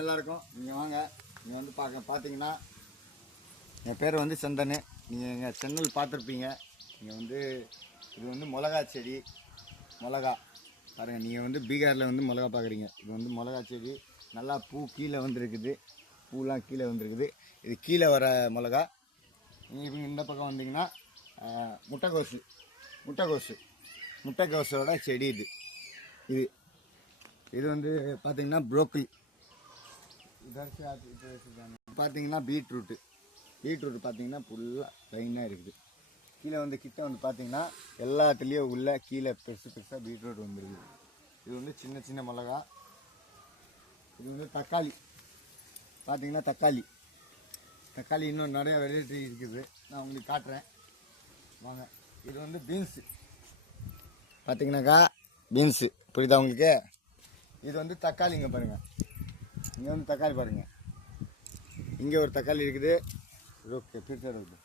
எல்லாருக்கும் நீங்கள் வாங்க. நீங்கள் வந்து பார்த்தீங்கன்னா என் பேர் வந்து சந்தனு. நீங்கள் எங்கள் சேனல் பார்த்துருப்பீங்க. நீங்கள் வந்து இது வந்து மிளகா செடி. மிளகா பாருங்கள், நீங்கள் வந்து பீகாரில் வந்து மிளகா பார்க்குறீங்க. இது வந்து மிளகா செடி. நல்லா பூ கீழே வந்துருக்குது. பூலாம் கீழே வந்துருக்குது. இது கீழே வர மிளகா. நீங்கள் இந்த பக்கம் வந்தீங்கன்னா முட்டைக்கோஸோட செடி இது. இது வந்து பார்த்தீங்கன்னா ப்ரோக்கலி. பார்த்தீங்கன்னா பீட்ரூட்டு பார்த்தீங்கன்னா ஃபுல்லாக லைனாக இருக்குது. கீழே வந்து கிட்ட வந்து பார்த்தீங்கன்னா எல்லாத்துலேயும் உள்ள கீழே பெருசாக பீட்ரூட் வந்துருக்குது. இது வந்து சின்ன சின்ன மிளகா. இது வந்து தக்காளி. பார்த்தீங்கன்னா தக்காளி இன்னும் நிறையா வெரைட்டி இருக்குது. நான் உங்களுக்கு காட்டுறேன் வாங்க. இது வந்து பீன்ஸு. பார்த்தீங்கன்னாக்கா பீன்ஸு புரியுதா உங்களுக்கு? இது வந்து தக்காளிங்க பாருங்கள். இங்கே வந்து தக்காளி பாருங்கள். இங்கே ஒரு தக்காளி இருக்குது. ஓகே, பிரிச்சர் இருக்குது.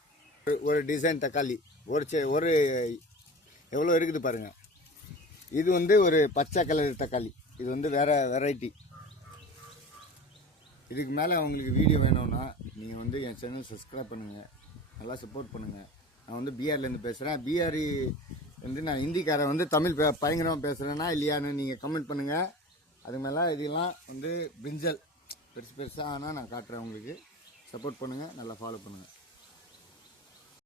ஒரு டிசைன் தக்காளி ஒரு எவ்வளோ இருக்குது பாருங்கள். இது வந்து ஒரு பச்சை கலர் தக்காளி. இது வந்து வேறு வெரைட்டி. இதுக்கு மேலே உங்களுக்கு வீடியோ வேணும்னா நீங்கள் வந்து என் சேனல் சப்ஸ்கிரைப் பண்ணுங்கள், நல்லா சப்போர்ட் பண்ணுங்கள். நான் வந்து பீகார்லேருந்து பேசுகிறேன். பீகாரி வந்து நான் ஹிந்திக்காரன் வந்து தமிழ் பயங்கரமாக பேசுகிறேன்னா இல்லையான்னு நீங்கள் கமெண்ட் பண்ணுங்கள். அது மேலே இதெல்லாம் வந்து பிரிஞ்சல் பெருசாக ஆனால் நான் காட்டுறேன். உங்களுக்கு சப்போர்ட் பண்ணுங்கள், நல்லா ஃபாலோ பண்ணுங்கள்.